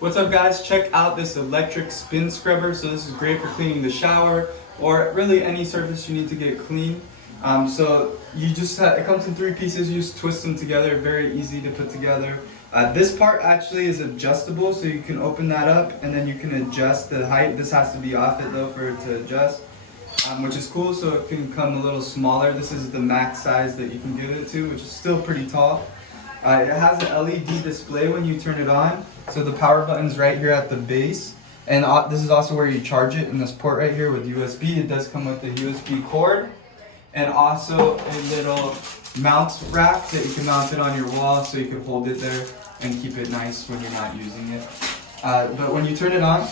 What's up guys, check out this electric spin scrubber. So this is great for cleaning the shower or really any surface you need to get clean. So you just it comes in 3 pieces, you just twist them together, very easy to put together. This part actually is adjustable, so you can open that up and then you can adjust the height. This has to be off it though for it to adjust, which is cool, so it can come a little smaller. This is the max size that you can give it to, which is still pretty tall. It has an LED display when you turn it on, so the power button's right here at the base, and this is also where you charge it in this port right here with USB. It does come with the USB cord and also a little mount rack that you can mount it on your wall so you can hold it there and keep it nice when you're not using it. But when you turn it on,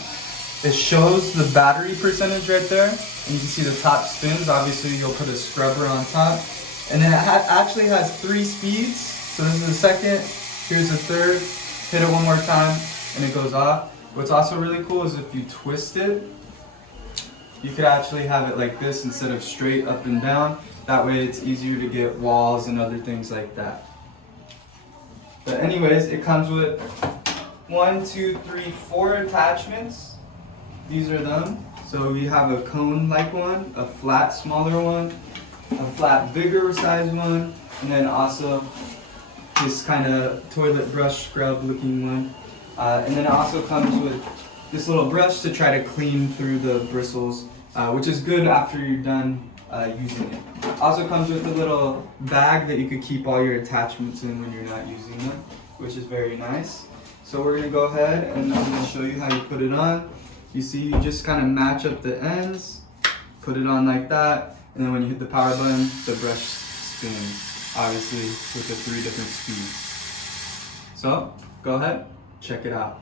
it shows the battery percentage right there, and you can see the top spins. Obviously you'll put a scrubber on top, and then it actually has 3 speeds. So this is the second, here's the third, hit it one more time and it goes off. What's also really cool is if you twist it, you could actually have it like this instead of straight up and down. That way it's easier to get walls and other things like that. But anyways, it comes with 1, 2, 3, 4 attachments. These are them. So we have a cone-like one, a flat smaller one, a flat bigger size one, and then also this kind of toilet brush scrub looking one. And then it also comes with this little brush to try to clean through the bristles, which is good after you're done using it. Also comes with a little bag that you could keep all your attachments in when you're not using them, which is very nice. So we're gonna go ahead and I'm gonna show you how you put it on. You see, you just kind of match up the ends, put it on like that, and then when you hit the power button, the brush spins. Obviously with the 3 different speeds. So go ahead, check it out.